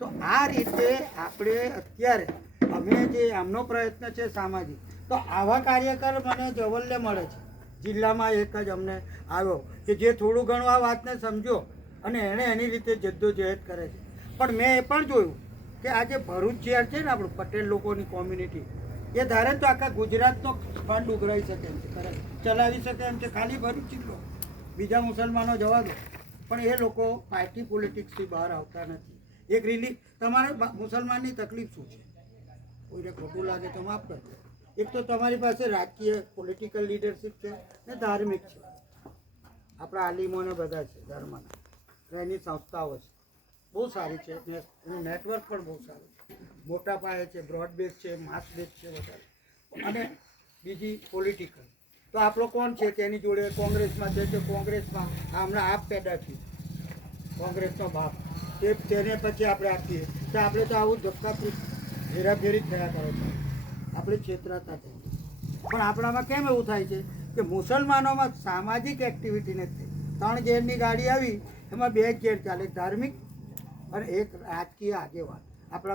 તો આ રીતે આપણે અત્યારે અમે જે આમનો પ્રયત્ન છે સામાજિક, તો આવા કાર્યકર મને જવલ્લે મળે છે જિલ્લામાં. એક જ અમને આવ્યો કે જે થોડું ઘણું આ વાતને સમજો અને એણે એની રીતે જદ્દોજહેદ કરે છે. પણ મેં એ પણ જોયું કે આજે ભરૂચ શહેર છે ને આપણું પટેલ લોકોની કોમ્યુનિટી, એ ધારે તો આખા ગુજરાતનો ફંડ ઉઘરાઈ શકે એમ છે, ચલાવી શકે એમ છે. ખાલી ભરૂચ જિલ્લો, બીજા મુસલમાનો જવા દો, પણ એ લોકો પાર્ટી પોલિટિક્સથી બહાર આવતા નથી. એક રિલીફ, તમારે મુસલમાનની તકલીફ શું છે? કોઈને ખોટું લાગે તો માફ કરજો. એક તો તમારી પાસે રાજકીય પોલિટિકલ લીડરશિપ છે ને ધાર્મિક છે, આપણા આલિમોને બધા છે ધર્મના, એની સંસ્થાઓ છે બહુ સારી છે, એનું નેટવર્ક પણ બહુ સારું છે, મોટા પાયે છે, બ્રોડ બેઝ છે, માસ બેઝ છે વધારે. અને બીજી પોલિટિકલ તો આપણો કોણ છે કે એની જોડે કોંગ્રેસમાં છે, કે કોંગ્રેસમાં હમણાં આપ પેદા થયું, કોંગ્રેસનો બાપ, તેને પછી આપણે આપીએ તો આપણે તો આવું ધક્કાપૂટ હેરાફેરી થયા કરો છો, આપણે છેતરાતા થઈએ. પણ આપણામાં કેમ એવું થાય છે કે મુસલમાનોમાં સામાજિક એક્ટિવિટી નથી. 3 ગેરની ગાડી આવી, એમાં 2 ગેર ચાલે, ધાર્મિક અને એક રાજકીય આગેવાન.